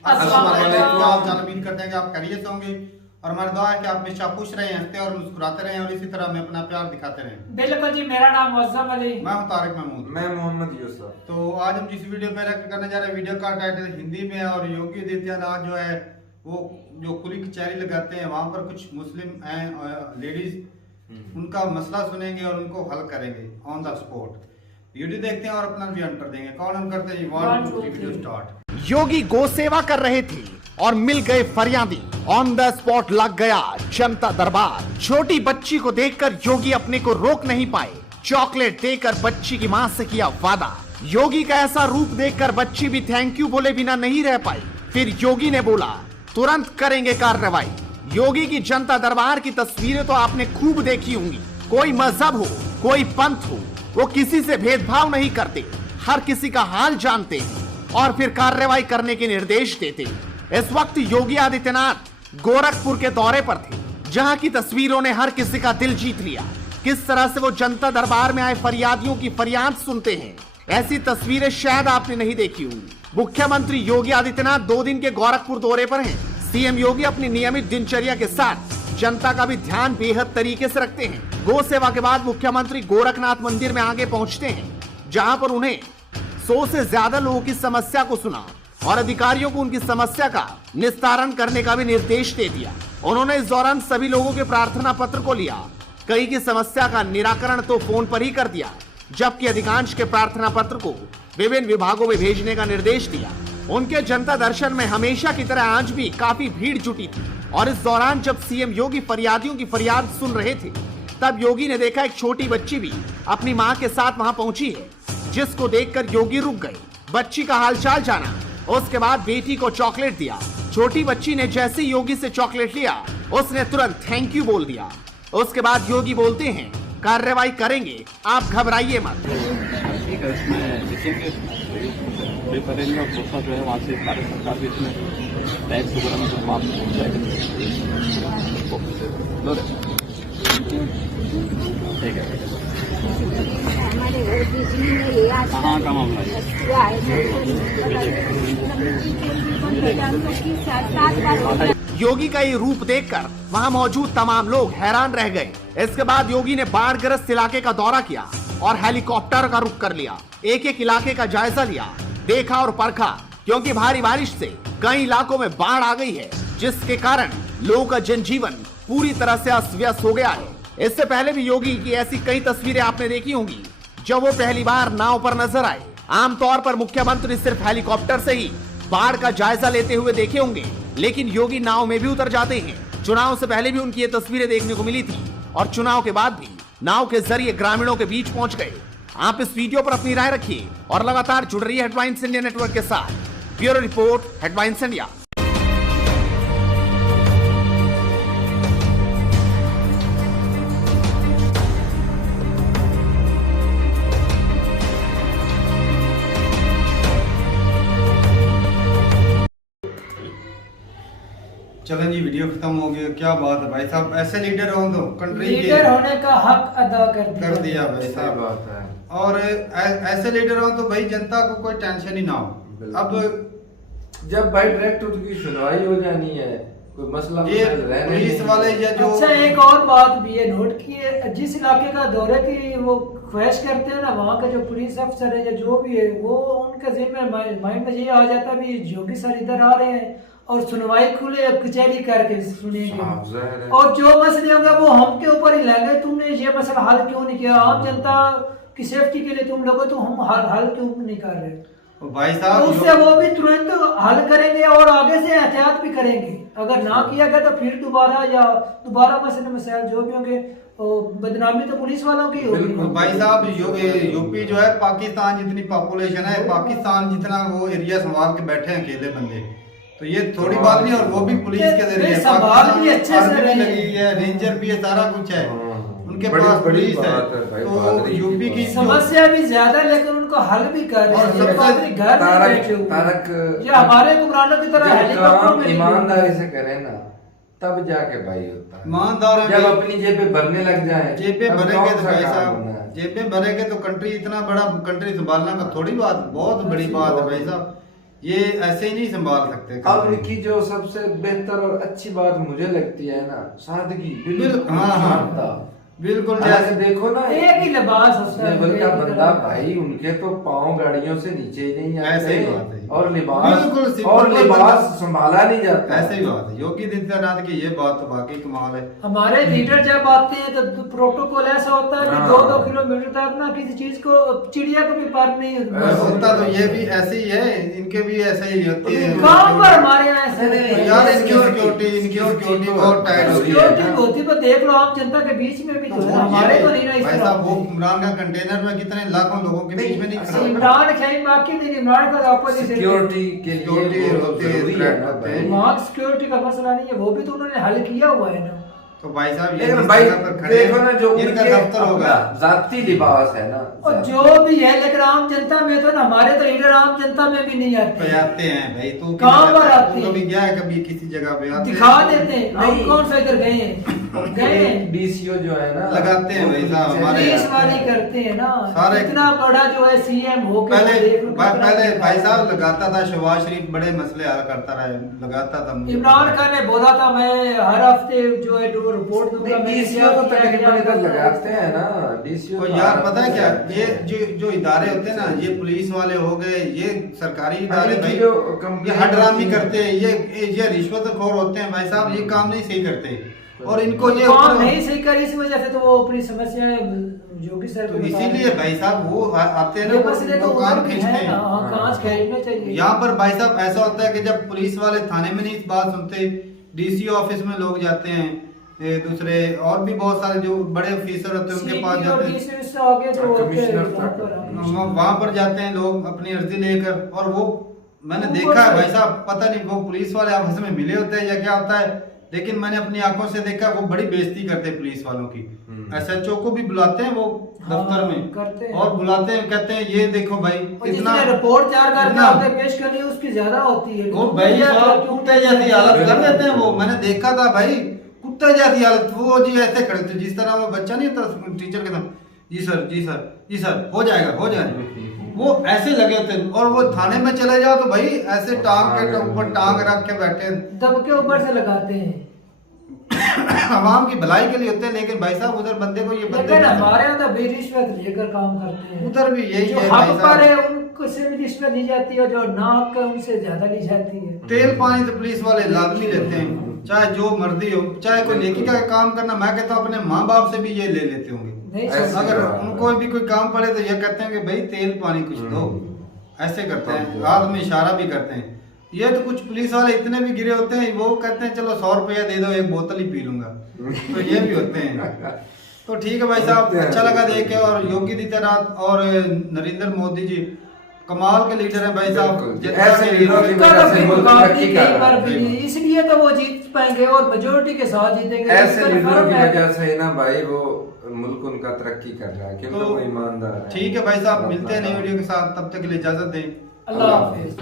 अस्सलाम वालेकुम। आप जान उम्मीद करते हैं कि आप खैरियत से होंगे और हमारी दुआ है कि आप हमेशा खुश रहें, हंसते और मुस्कुराते रहें और इसी तरह हमें अपना प्यार दिखाते रहें। बिल्कुल जी, मेरा नाम मुअज्जम अली, मैं हूं तारिक महमूद। मैं मोहम्मद यूसुफ। तो आज हम जिस वीडियो पे रिएक्ट करने जा रहे हैं, वीडियो का टाइटल हिंदी में है और योगी आदित्यनाथ जो है वो जो खुली कचहरी लगाते हैं वहाँ पर कुछ मुस्लिम हैं लेडीज, उनका मसला सुनेंगे और उनको हल करेंगे ऑन द स्पॉट। वीडियो देखते हैं और अपना रिव्यू कर देंगे। कौन हम करते हैं? 1 2 3 वीडियो स्टार्ट। योगी गो सेवा कर रहे थे और मिल गए फरियादी। ऑन द स्पॉट लग गया जनता दरबार। छोटी बच्ची को देखकर योगी अपने को रोक नहीं पाए। चॉकलेट देकर बच्ची की मां से किया वादा। योगी का ऐसा रूप देखकर बच्ची भी थैंक यू बोले बिना नहीं रह पाई। फिर योगी ने बोला तुरंत करेंगे कार्रवाई। योगी की जनता दरबार की तस्वीरें तो आपने खूब देखी होंगी। कोई मजहब हो, कोई पंथ हो, वो किसी से भेदभाव नहीं करते, हर किसी का हाल जानते हैं और फिर कार्रवाई करने के निर्देश देते। इस वक्त योगी आदित्यनाथ गोरखपुर के दौरे पर थे, जहां की तस्वीरों ने हर किसी का दिल जीत लिया। किस तरह से वो जनता दरबार में आए फरियादियों की फरियाद सुनते हैं, ऐसी तस्वीरें शायद आपने नहीं देखी होंगी। मुख्यमंत्री योगी आदित्यनाथ 2 दिन के गोरखपुर दौरे पर हैं। सीएम योगी अपनी नियमित दिनचर्या के साथ जनता का भी ध्यान बेहद तरीके से रखते हैं। गो सेवा के बाद मुख्यमंत्री गोरखनाथ मंदिर में आगे पहुंचते हैं, जहां पर उन्हें 100 से ज्यादा लोगों की समस्या को सुना और अधिकारियों को उनकी समस्या का निस्तारण करने का भी निर्देश दे दिया। उन्होंने इस दौरान सभी लोगों के प्रार्थना पत्र को लिया। कई की समस्या का निराकरण तो फोन पर ही कर दिया, जबकि अधिकांश के प्रार्थना पत्र को विभिन्न विभागों में भेजने का निर्देश दिया। उनके जनता दर्शन में हमेशा की तरह आज भी काफी भीड़ जुटी थी और इस दौरान जब सीएम योगी फरियादियों की फरियाद सुन रहे थे, तब योगी ने देखा एक छोटी बच्ची भी अपनी मां के साथ वहां पहुंची है, जिसको देखकर योगी रुक गए। बच्ची का हालचाल जाना, उसके बाद बेटी को चॉकलेट दिया। छोटी बच्ची ने जैसे योगी से चॉकलेट लिया, उसने तुरंत थैंक यू बोल दिया। उसके बाद योगी बोलते हैं कार्रवाई करेंगे, आप घबराइए मत। ठीक है, इसमें लिखेंगे पेपर पोस्टा जो है वहाँ से भारत सरकार भी इसमें टैक्स वगैरह में सब वहाँ पहुँच जाएगा। ठीक है, कहाँ का मामला है? योगी का ये रूप देखकर वहां मौजूद तमाम लोग हैरान रह गए। इसके बाद योगी ने बाढ़ग्रस्त इलाके का दौरा किया और हेलीकॉप्टर का रुख कर लिया। एक एक इलाके का जायजा लिया, देखा और परखा, क्योंकि भारी बारिश से कई इलाकों में बाढ़ आ गई है, जिसके कारण लोगों का जनजीवन पूरी तरह से अस्त व्यस्त हो गया है। इससे पहले भी योगी की ऐसी कई तस्वीरें आपने देखी होंगी, जब वो पहली बार नाव पर नजर आए। आमतौर पर मुख्यमंत्री सिर्फ हेलीकॉप्टर से ही बाढ़ का जायजा लेते हुए देखे होंगे, लेकिन योगी नाव में भी उतर जाते हैं। चुनाव से पहले भी उनकी ये तस्वीरें देखने को मिली थी और चुनाव के बाद भी नाव के जरिए ग्रामीणों के बीच पहुंच गए। आप इस वीडियो पर अपनी राय रखिए और लगातार जुड़ रही है हेडलाइंस इंडिया नेटवर्क के साथ। Bureau report, headlines India. चलें जी, वीडियो खत्म हो गया। क्या बात है भाई साहब, ऐसे लीडर हो तो कंट्री लीडर होने का हक अदा कर दिया भाई साहब। बात है। और ऐसे लीडर हो तो भाई जनता को कोई टेंशन ही ना हो। अब जब भाई डायरेक्ट उसकी सुनवाई हो जानी है, कोई मसला ये रहने पुलिस वाले या जो अच्छा, एक और बात भी है नोट की है, जिस इलाके का दौरे की वो ख्वाहिश करते हैं ना, वहाँ का जो पुलिस अफसर है या जो भी है, वो उनके ज़हन में माइंड में ये आ जाता है भी योगी सर इधर आ रहे हैं और सुनवाई खुले कचहरी करके सुनेंगे और जो मसले होंगे वो हम के ऊपर ही लाएंगे। तुमने ये मसला हल क्यों नहीं किया? आम जनता की सेफ्टी के लिए तुम लोगों तो हम हल क्यों नहीं कर रहे? भाई साहब तो उससे वो भी तुरंत हल करेंगे और आगे से एहतियात भी करेंगे। अगर ना किया गया तो फिर दोबारा मसले मसाइल जो भी होंगे, बदनामी तो पुलिस वालों की होगी। भाई साहब यूपी जो है पाकिस्तान जितनी पॉपुलेशन है, पाकिस्तान जितना वो एरिया संभाल के बैठे हैं अकेले बंदे, तो ये थोड़ी बात नहीं। और वो भी पुलिस के जरिए लगी है, रेंजर भी है, सारा कुछ है उनके पास, पुलिस है। तो यूपी की समस्या भी ज्यादा, लेकिन उनको हल भी कर रहे हैं। घर ये हमारे हुक्मरानों की तरह हेलीकॉप्टर में ईमानदारी से करें ना, तब जाके भाई होता है। ईमानदार जब अपनी जेबें भरने लग जाए, जेबें भरेंगे तो भाई साहब, जेबें भरेंगे तो कंट्री, इतना बड़ा कंट्री संभालना का थोड़ी बात, बहुत बड़ी बात है भाई साहब। ये ऐसे ही नहीं संभाल सकते। अब इनकी जो सबसे बेहतर और अच्छी बात मुझे लगती है ना, सादगी। बिल्कुल, हाँ, बिल्कुल। जैसे देखो ना, एक ही लिबास लेवल का बंदा भाई, उनके तो पाँव गाड़ियों से नीचे ही नहीं आते, ऐसे ही बात है। और लिबास बिल्कुल, और कोई लिबास बंदा- संभाला नहीं जाता। ऐसे ही बात है। योगी आदित्यनाथ की ये बात तो वाकई कमाल है। हमारे लीडर जब आते हैं तो प्रोटोकॉल ऐसा होता है कि हाँ। 2-2 किलोमीटर तक ना किसी चीज को, चिड़िया को भी पार नहीं होता तो ये भी ऐसे ही है, इनके भी ऐसे ही होती है। काम पर हमारे यहाँ ऐसे नहीं, यार इनकी सिक्योरिटी बहुत टाइट होती है। सिक्योरिटी होती तो देख लो, आम जनता के बीच में भी तो है, हमारे तो नहीं ना इस भाई तरह। साहब, वो इमरान का कंटेनर में कितने लाखों लोगों के बीच में नहीं खड़ा। इमरान खान बाकी दिन इमरान का ऑपोजिट सिक्योरिटी के सिक्योरिटी लिए वो होती है, जरूरी threat ना होते भाई। हैं। वहाँ सिक्योरिटी का मसला नहीं है, वो भी तो उन्होंने हल किया हुआ है ना। तो भाई साहब ये लेकिन जिस भाई जगह पर खड़े देखो ना, जो इनका उनके दफ्तर होगा। अपना जाती लिबास है ना, और जो भी है, लेकिन आम जनता में तो ना, हमारे तो लीडर आम जनता में भी नहीं तो आते, आते हैं भाई। तू कहाँ पर आते तू हैं? कभी गया है कभी किसी जगह पे? आते दिखा हैं। देते हैं। हम नहीं। कौन सा इधर गए हैं? गए हैं। डीसीओ जो है ना, लगाते हैं भाई साहब, हमारे पुलिस वाले करते हैं ना। सारे- इतना बड़ा जो है सीएम हो के पहले देख लो कितना पहले दिखा भाई है। साहब लगाता था, शहबाज शरीफ बड़े मसले हल करता रहा, लगाता था। मुझे इमरान खान ने बोला था मैं हर हफ्ते जो है रिपोर्ट दूंगा। मैंने डीसीओ क्या तो किया, तकरीबन क्या इधर किया। लगाते हैं ना, डीसीओ तो यार पता है क्या, ये जो इदारे होते हैं ना, ये पुलिस वाले हो गए, ये सरकारी इदारे इनकी भाई, जो ये कंपनी हडरामी होती है। करते हैं, ये रिश्वतखोर होते हैं भाई साहब, ये काम नहीं सही करते। और इनको ये काम नहीं सही कर, इस वजह से तो वो अपनी समस्याएं योगी सर तो को बता इसीलिए रहे हैं। भाई साहब वो आते हैं ये ना, मसले तो वो उधर कान भी खींचते है ना, हैं। हाँ, कांच खींचने चाहिए। यहाँ पर भाई साहब ऐसा होता है कि जब पुलिस वाले थाने में नहीं इस बात सुनते, डीसी ऑफिस में लोग जाते हैं, ये दूसरे और भी बहुत सारे जो बड़े ऑफिसर होते हैं उनके पास CP और जाते हैं, DCO से आगे जो होते हैं, कमिश्नर वहाँ तक। पर हम- वहां पर जाते हैं लोग अपनी अर्जी लेकर। और वो मैंने वो देखा है तो- भाई साहब, पता नहीं वो पुलिस वाले आपस में मिले होते हैं या क्या होता है, लेकिन मैंने अपनी आंखों से देखा वो बड़ी बेइज्जती करते हैं पुलिस वालों की। एसएचओ को भी बुलाते हैं वो दफ्तर हाँ, में करते हैं। और बुलाते हैं, कहते हैं ये देखो भाई और इतना जिसने रिपोर्ट तैयार करके इतना- आगे पेश करनी है उसकी ज्यादा होती है। वो भाई साहब कुत्ते जैसी हालत कर देते हैं वो। मैंने देखा था भाई, कुत्ते जैसी हालत। वो जी ऐसे खड़े थे जिस तरह वो बच्चा नहीं था टीचर के साथ, जी सर जी सर जी सर, हो जाएगा हो जाएगा, वो ऐसे लगे थे। और वो थाने में चले जाओ तो भाई ऐसे टांग के ऊपर टांग रख के बैठे, दब के ऊपर से लगाते हैं। आवाम की भलाई के लिए होते हैं। लेकिन भाई साहब उधर बंदे को ये बंदे लेकिन हमारे यहाँ तो भी रिश्वत लेकर काम करते हैं। उधर भी यही जो है भाई हक पर है साहब। उनको से भी रिश्वत ली जाती है, और जो ना हक है उनसे ज्यादा ली जाती है। तेल पानी तो पुलिस वाले लाजमी लेते हैं, चाहे जो मर्जी हो, चाहे कोई नेकी का काम करना, मैं कहता हूँ अपने माँ बाप से भी ये ले लेते होंगे। नहीं ऐसे छोड़ते। अगर उनको भी कोई काम पड़े तो ये कहते हैं कि भाई तेल पानी कुछ दो, ऐसे करते हैं, हाथ में इशारा भी करते हैं। ये तो कुछ पुलिस वाले इतने भी गिरे होते हैं, वो कहते हैं चलो 100 रुपया दे दो, एक बोतल ही पी लूंगा। तो ये भी होते हैं। तो ठीक है भाई साहब, अच्छा लगा देख के। और योगी आदित्यनाथ और नरेंद्र मोदी जी कमाल के लीडर हैं भाई साहब। बिल्कुल। जनता ऐसे के लीडरों लिए- की उनका वजह तो से कोई मुल्क मुकाबला तरक्की नहीं, कर कई रहा बार है। भी नहीं। इसलिए तो वो जीत पाएंगे और मेजोरिटी के साथ जीतेंगे। ऐसे इसका लीडरों फर्क की है। वजह से ना भाई वो मुल्क उनका तरक्की कर रहा है, क्योंकि तो वो ईमानदार है। ठीक है भाई साहब, मिलते हैं नई वीडियो के साथ, तब तक के लिए इजाजत दें। अल्लाह हाफिज।